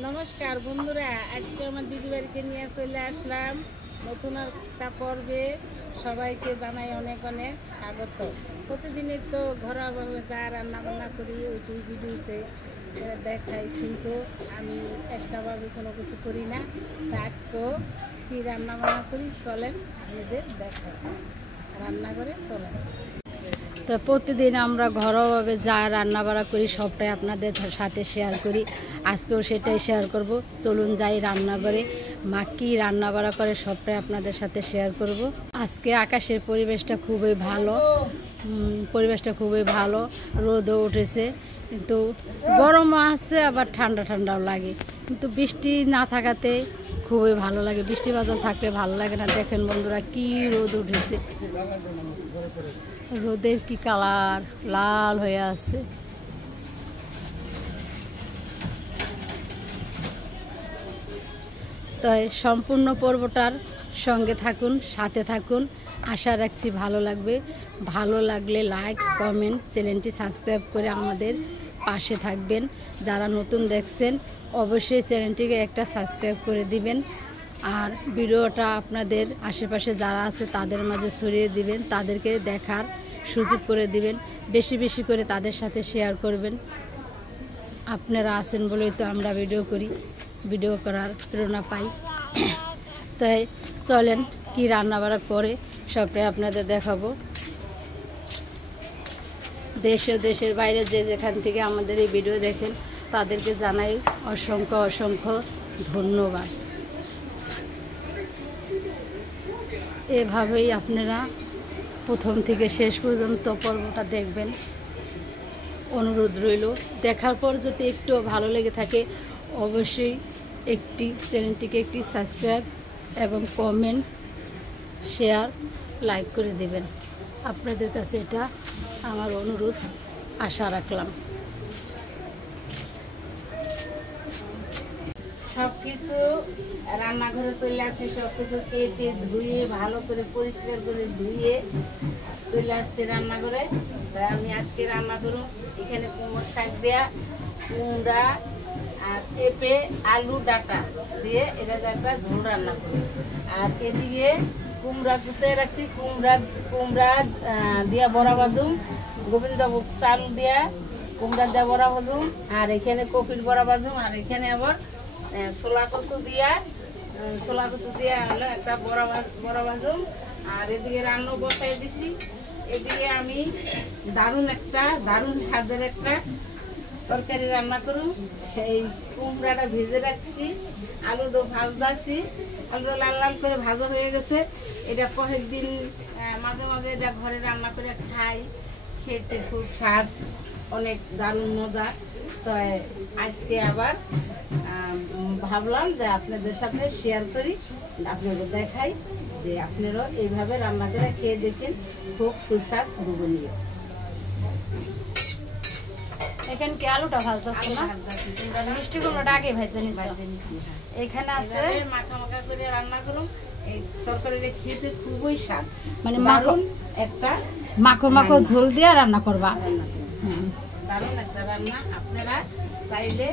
নমস্কার বন্ধুরা, আজকে আমার দিদি বাড়িতে নিয়ে চলে আসলাম নতুন একটা পর্বে। সবাইকে জানাই অনেক অনেক স্বাগত। প্রতিদিনের তো ঘরোয়াভাবে যা রান্না বান্না করি ওইটি ভিডিওতে দেখাই, কিন্তু আমি এক্সট্রাভাবে কোনো কিছু করি না। তা আজকেও কী রান্না বান্না করি চলেন আপনাদের দেখাই, রান্না করে চলেন। তো প্রতিদিন আমরা ঘরোয়াভাবে যা রান্নাবাড়া করি সবটাই আপনাদের সাথে শেয়ার করি। আজকেও সেটাই শেয়ার করব। চলুন যাই রান্নাঘরে, মা কী রান্নাবাড়া করে সবটাই আপনাদের সাথে শেয়ার করব। আজকে আকাশের পরিবেশটা খুবই ভালো, রোদও উঠেছে, কিন্তু গরমও আছে, আবার ঠান্ডা ঠান্ডাও লাগে। কিন্তু বৃষ্টি না থাকাতে খুবই ভালো লাগে, বৃষ্টি বাদল থাকলে ভালো লাগে না। দেখেন বন্ধুরা কি রোদ উঠেছে, রোদের কি কালার, লাল হয়ে আছে। তাই সম্পূর্ণ পর্বটার সঙ্গে থাকুন, সাথে থাকুন। আশা রাখছি ভালো লাগবে। ভালো লাগলে লাইক, কমেন্ট, চ্যানেলটি সাবস্ক্রাইব করে আমাদের পাশে থাকবেন। যারা নতুন দেখছেন অবশ্যই চ্যানেলটিকে একটা সাবস্ক্রাইব করে দিবেন। আর ভিডিওটা আপনাদের আশেপাশে যারা আছে তাদের মাঝে ছড়িয়ে দিবেন, তাদেরকে দেখার সুযোগ করে দিবেন। বেশি বেশি করে তাদের সাথে শেয়ার করবেন। আপনারা আছেন বলেই তো আমরা ভিডিও করি, ভিডিও করার প্রেরণা পাই। তাই চলেন কি রান্নাবাড়া করে সবটাই আপনাদের দেখাবো। দেশ ও দেশের বাইরে যে যেখান থেকে আমাদের এই ভিডিও দেখেন তাদেরকে জানাই অসংখ্য অসংখ্য ধন্যবাদ। এভাবেই আপনারা প্রথম থেকে শেষ পর্যন্ত পর্বটা দেখবেন, অনুরোধ রইল। দেখার পর যদি একটু ভালো লেগে থাকে অবশ্যই চ্যানেলটিকে একটি সাবস্ক্রাইব এবং কমেন্ট, শেয়ার, লাইক করে দেবেন। আপনাদের কাছে এটা আমার অনুরোধ, আশা রাখলাম। সব কিছু রান্নাঘরে চলে আসছে, সব কিছু কেটে ধুয়ে ভালো করে পরিষ্কার করে ধুয়ে চলে আসছে রান্নাঘরে। তাই আমি আজকে রান্না করুন এখানে কুমড়ো শাক দেওয়া, কুমড়া আর পেঁপে, আলু ডাটা দিয়ে এটা একটা ঝোল রান্না করি। আর এদিকে কুমড়া কুচে রাখছি, কুমড়া দিয়া বড়া বাঁধুম, গোবিন্দভোগ চাল দিয়া কুমড়া দিয়া বড়া বাঁধুম, আর এখানে কপির বড়া বাঁধুম, আর এখানে আবার ছোলা কচু দিয়া হলো একটা বড়া বাঁধুম। আর এদিকে রান্না বসাই দিছি। এদিকে আমি দারুণ স্বাদের একটা তরকারি রান্না করুন। এই কুমড়াটা ভেজে রাখছি, আলুটা ভাজছি, আলুটা লাল লাল করে ভাজা হয়ে গেছে। এটা কয়েকদিন মাঝে মাঝে এটা ঘরে রান্না করে খাই, খেতে খুব স্বাদ, অনেক দারুণ মজা। তো আজকে আবার ভাবলাম যে আপনাদের সাথে শেয়ার করি, আপনাদের দেখাই যে আপনারাও এইভাবে রান্না করে খেয়ে দেখেন, খুব সুস্বাদ দুগুনীয়। এখানে কি আলুটা ভাজতেছ না? মিষ্টি কুমড়োটা আগে ভেজে নিচ্ছি। এখানে আছে মাখা মাখা করে রান্না করুন, এই তরকারিটা খেতে খুবই স্বাদ, মানে একটা মাখো ঝোল দিয়ে রান্না করবা। দারুণ একটা রান্না, আপনারা চাইলে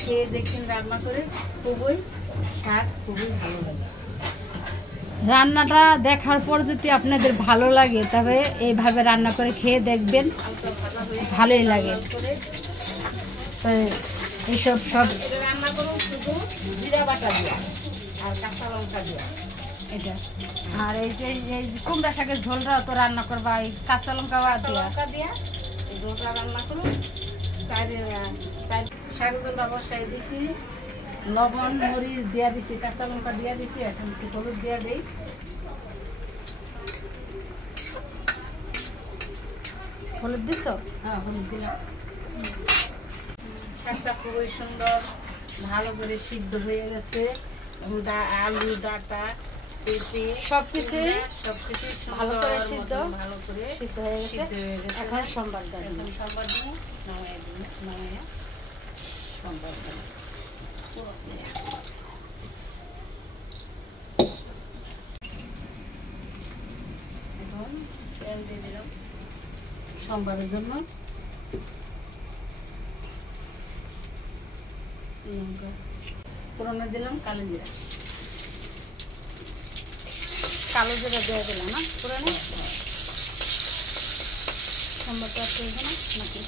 খেয়ে দেখেন রান্না করে, খুবই স্বাদ, খুবই ভালো লাগে। রান্নাটা দেখার পর যদি আপনাদের ভালো লাগে তবে এইভাবে রান্না করে খেয়ে দেখবেন, ভালোই লাগে। এইসব রান্না করুন শুধু জিরা বাটা দিয়া আর কাঁচা লঙ্কা দিয়া এটা। আর এই যে কুমড়া শাকের ঝোলটা তো রান্না করবা এই কাঁচা লঙ্কা দিয়া এই ঝোলটা রান্না করুন। শাকগুলো বসাই দিছি, লবণ মরিচ দিয়া দিছি, কাঁচা লঙ্কা দিয়া দিছি, এখন একটু হলুদ দিয়া দিই। হলুদ দিছ? হ্যাঁ, হলুদ দিলাম। শাকটা খুবই সুন্দর ভালো করে সিদ্ধ হয়ে গেছে। আলু ডাটা পেঁপে সবকিছু ভালো করে সিদ্ধ হয়ে গেছে। এখন সোমবার দেবো, সম্বার দেবো, নামাইয়া সম্বার দেবো। এখন তেল দিয়ে দিলাম সোমবারের জন্য। লঙ্কা ফোড়নে দিলাম কালো জিরা দিয়ে দিলাম না পুরানো সম্বারটা করবো না নাকি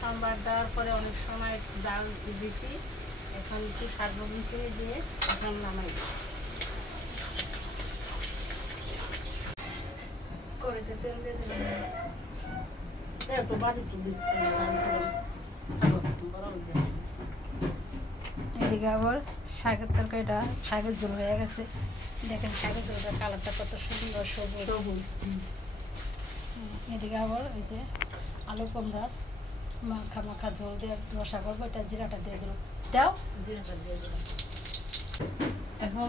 সাম্বার দেওয়ার পরে অনেক সময় ডাল দিছি, এখন একটু শাক করে দিয়ে এখন নামাই কড়াইতে তেল দিয়ে দিলাম। একটু বাড়ি একটু দিচ্ছি এদিকে আবার শাকের তরকারিটা শাকের ঝোল হয়ে গেছে। দেখেন শাকের ঝোলটা কালারটা কত সুন্দর সবুজ। এদিকে আবার ওই যে আলু কুমড়ার মাখা মাখা ঝোল দিয়ে রসা করবো, এটা জিরাটা দিয়ে দিলাম। দাও জিরাটা দিয়ে দিলাম। এখন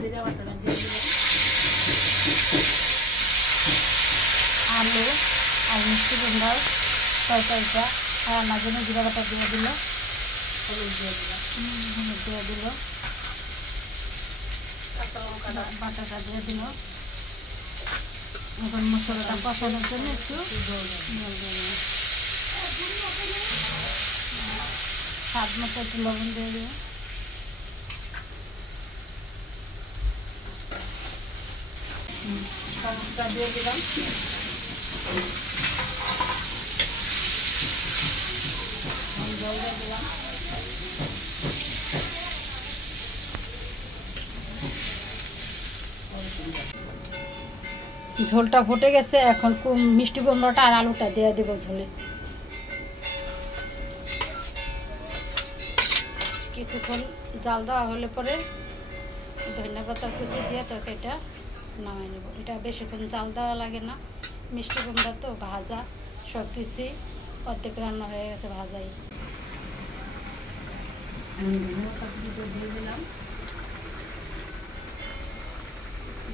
জিরা বাটাটা দিয়ে দিলাম। আলু আর মিষ্টি কুমড়ার তরকারিটা রান্নার জন্য জিরা বাটা দিয়ে দিল, হলুদ দিয়ে দিলাম, হলুদ দিয়ে দিল, কাঁচা লঙ্কাটা বাটাটা দিয়ে দিল। এখন মশলাটা কষানোর জন্য একটু জল দিয়ে দিল, স্বাদ মতো একটু লবণ দিয়ে দিল। সবটা দিয়ে দিলাম। জল দিয়ে দিলাম। ঝোলটা ফুটে গেছে, এখন মিষ্টি কুমড়োটা আর আলুটা দিয়ে দেব ঝোলে। কিছুক্ষণ জাল দেওয়া হলে পরে ধনিয়া পাতার কুচি দিয়ে তরকারিটা নামাই নেব। এটা বেশিক্ষণ জাল দেওয়া লাগে না, মিষ্টি কুমড়া তো ভাজা, সব কিছুই অর্ধেক রান্না হয়ে গেছে ভাজাই। দিয়ে দিলাম।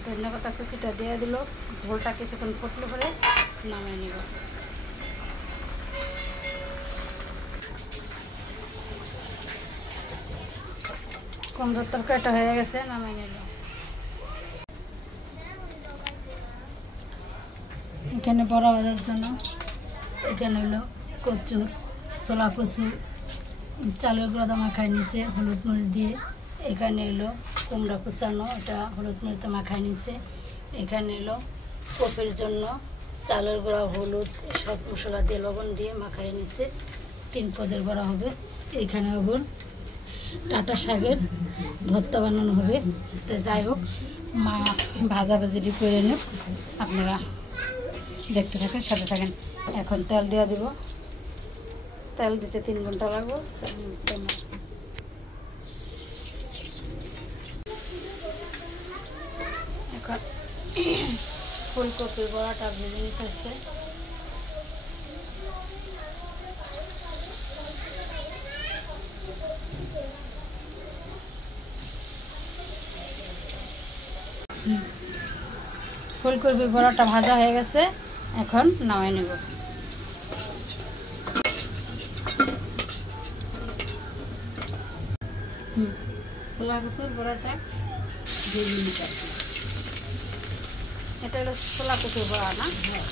ধনিয়া পাতা কুচিটা দিয়ে দিল, ঝোলটা কিছুক্ষণ ফুটলে পরে নামাই নেব। কুমড়োর তরকারিটা হয়ে গেছে, নামাই নিল। এখানে বড়া ভাজার জন্য এখানে হলো কচুর ছোলা কচু চালের গুঁড়া মাখায় নিছে হলুদ মরিচ দিয়ে। এখানে এলো কুমড়া কুচানো, এটা হলুদ মরিচ মাখায় নিছে। এখানে এলো কপির জন্য চালের গুঁড়া হলুদ সব মশলা দিয়ে লবণ দিয়ে মাখায় নিছে, 3 পদের বড়া হবে। এখানে আবার ডাঁটা শাকের ভর্তা বানানো হবে। তো যাই হোক, মা ভাজাভাজি করে নেব, আপনারা দেখতে থাকেন, সাথে থাকেন। এখন তেল দিয়ে দিব, তেল দিতে 3 ঘন্টা লাগবে। এখন ফুলকপির বড়াটা ভেজে নিতে হচ্ছে। ফুলকপির বড়াটা ভাজা হয়ে গেছে, এখন নামাই নেব। ছোলা কচুর বড়াটা ভেজে নিতে হবে। এটা হলো ছোলা কচুর বড়া না? হ্যাঁ।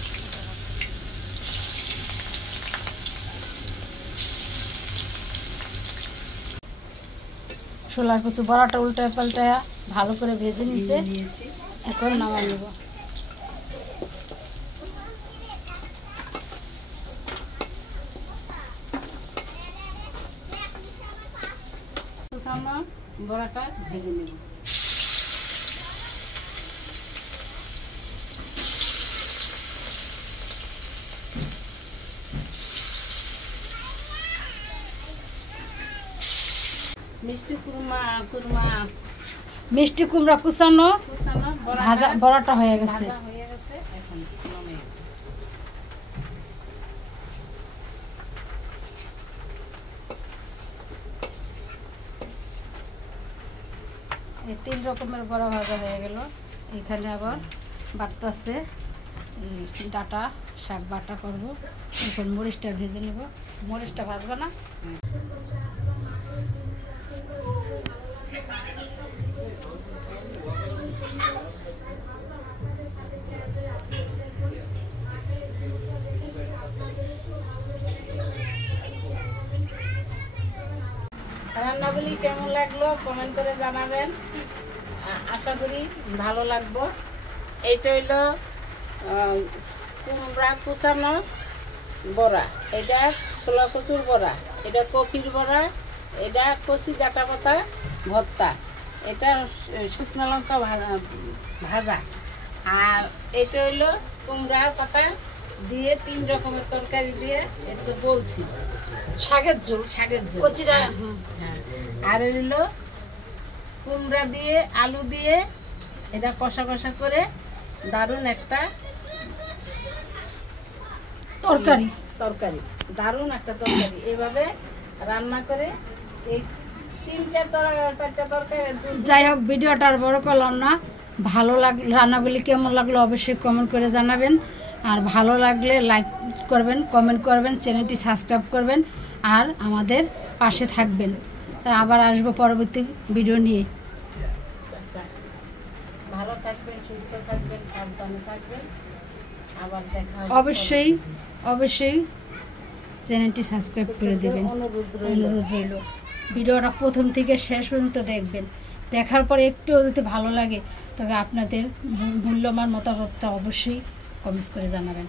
ছোলা কচু বড়াটা উল্টায় পাল্টায় ভালো করে ভেজে নিছে, এখন নামাই নেব। বড়াটা ভেজে নেব। মিষ্টি কুমড়া কুচানো ভাজা বড়াটা হয়ে গেছে। এই 3 রকমের বড়া ভাজা হয়ে গেল। এখানে আবার বাটতাছে ডাঁটা শাক বাটা করব। এখন মরিচটা ভেজে নেব। মরিচটা ভাজবো না, রান্নাগুলি কেমন লাগলো কমেন্ট করে জানাবেন। আশা করি ভালো লাগবো। এইটা হইলো কুমড়া কুচানো বড়া, এটা ছোলা কচুর বড়া, এটা কপির বড়া, এটা কচি ডাঁটা পাতা ভর্তা, এটা শুকনো লঙ্কা ভাজা, আর এটা হইলো কুমড়া পাতা দিয়ে 3 রকমের তরকারি দিয়ে এটা বলছি শাকের ঝোল, শাকের ঝোল। কচিটা হ্যাঁ, আর হইলো কুমড়া দিয়ে আলু দিয়ে এটা কষা কষা করে দারুণ একটা তরকারি। দারুণ একটা তরকারি। এভাবে রান্না করে এই 3-4টা তরকারি। যাই হোক, ভিডিওটা আর বড় করলাম না। ভালো লাগলো, রান্নাগুলি কেমন লাগলো অবশ্যই কমেন্ট করে জানাবেন। আর ভালো লাগলে লাইক করবেন, কমেন্ট করবেন, চ্যানেলটি সাবস্ক্রাইব করবেন আর আমাদের পাশে থাকবেন। তা আবার আসবো পরবর্তী ভিডিও নিয়ে। ভালো থাকবেন, সুস্থ থাকবেন, সাবধানে থাকবেন। আবার দেখা হবে। অবশ্যই চ্যানেলটি সাবস্ক্রাইব করে দেবেন, অনুরোধ রইল। ভিডিওটা প্রথম থেকে শেষ পর্যন্ত দেখবেন। দেখার পরে একটুও যদি ভালো লাগে তবে আপনাদের মূল্যবান মতামতটা অবশ্যই কমেন্টস করে জানাবেন।